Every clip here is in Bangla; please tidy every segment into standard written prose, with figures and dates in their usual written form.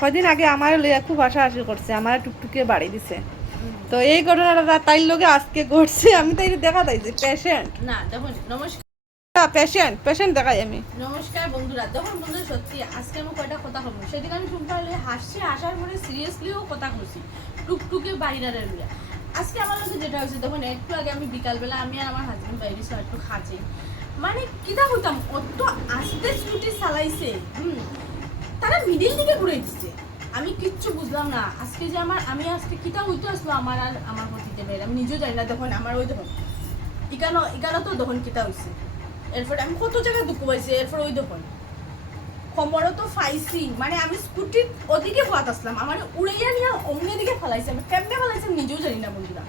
কয়দিন আগে আমার লইয়া খুব হাসাহাসি করছে, আমার টুকটুকে বাড়ি দিছে। তো এই ঘটনাটা তাই লগে আজকে ঘটছে। আমি তাই দেখা যাইছি পেশেন্ট না দেখুন। নমস্কার পেশেন্ট দেখাই আমি। নমস্কার বন্ধুরা। দেখুন বন্ধুরা, সত্যি আজকে আমি কয়টা কথা বলবো, সেদিকে আমি শুনতে পারলে হাসছি, হাসার পরে সিরিয়াসলিও কথা বলছি টুকটুকে বাইরের লইয়া। আজকে আমার লোকে যেটা হয়েছে, দেখুন একটু আগে আমি বিকালবেলা আমি আর আমার হাজবেন্ড বাইরে ছিল একটু খাচ্ছি, মানে কিতা হইতাম অত আস্তে স্কুটি চালাইছে, তারা মিডিল দিকে ঘুরে দিচ্ছে। আমি কিচ্ছু বুঝলাম না আজকে যে আমি আজকে কিতা হইতে আসলো আমার আর আমার পতিতে বের, আমি নিজেও জানি না। দেখুন আমার ওই দেখুন ইকানো তো দেখুন কিতা হয়েছে। এরপরে আমি কত জায়গায় দুঃখ পাইছি। এরপর ওই দেখুন কোমরও তো ফাইছি, মানে আমি স্কুটির ওদিকে ভাত আসলাম, আমার উড়াইয়া নিয়ে অমনি দিকে ফেলাইছি। আমি কেমনে ফেলাইছি নিজেও জানি না বন্ধুরা।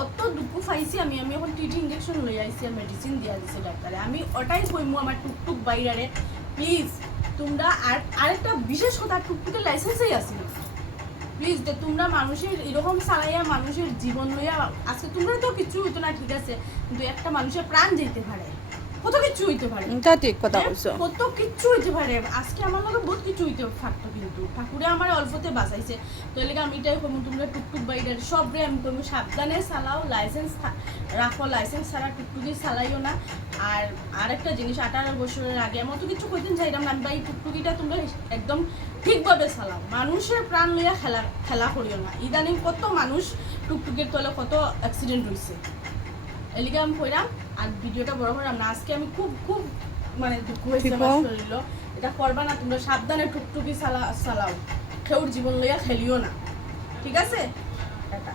অত দুঃখ পাইছি আমি এখন টিটি ইঞ্জেকশন লই আইছি আর মেডিসিন দিয়া দিছে ডাক্তারে। আমি ওটাই কইমু আমার টুকটুক বাইরে, প্লিজ তোমরা আরেকটা বিশেষ কথা, টুকটুকের লাইসেন্সই আসিল প্লিজ, যে তোমরা মানুষের এরকম চালাইয়া মানুষের জীবন লইয়া আজকে তোমরা তো কিছু হইতো না, ঠিক আছে, কিন্তু একটা মানুষের প্রাণ যেতে পারে, কত কিছু হইতে পারে। তা ঠিক কথা বলছো। কত কিছু হইতে পারে। আজকে আমার লগে বহুত কিছু হইতে থাকতো, কিন্তু ঠাকুরে আমার অল্পতে বাঁচাইছে। তো এলাকা আমি এটাই কমু, তোমরা টুকটুক বাইরের সবরে আমি কমু সাবধানে চালাও, লাইসেন্স রাখো, লাইসেন্স ছাড়া টুকটুকি চালাইও না। আর আরেকটা জিনিস, 18 বছরের আগে এমন কিছু কইতেন চাইলাম না, ভাই টুকটুকিটা তোমরা একদম ঠিকভাবে চালাও, মানুষের প্রাণ লইয়া খেলা করিও না। ইদানিং কত মানুষ টুকটুকের তলে কত অ্যাক্সিডেন্ট হয়েছে, এলিকে আমি কইরাম। আর ভিডিওটা বড় করলাম না, আজকে আমি খুব খুব মানে দুঃখ হয়েছে আমার শরীর। এটা করবা না তোমরা, সাবধানে টুকটুকি চালাও, কেউর জীবন লইয়া খেলিও না, ঠিক আছে? টাটা।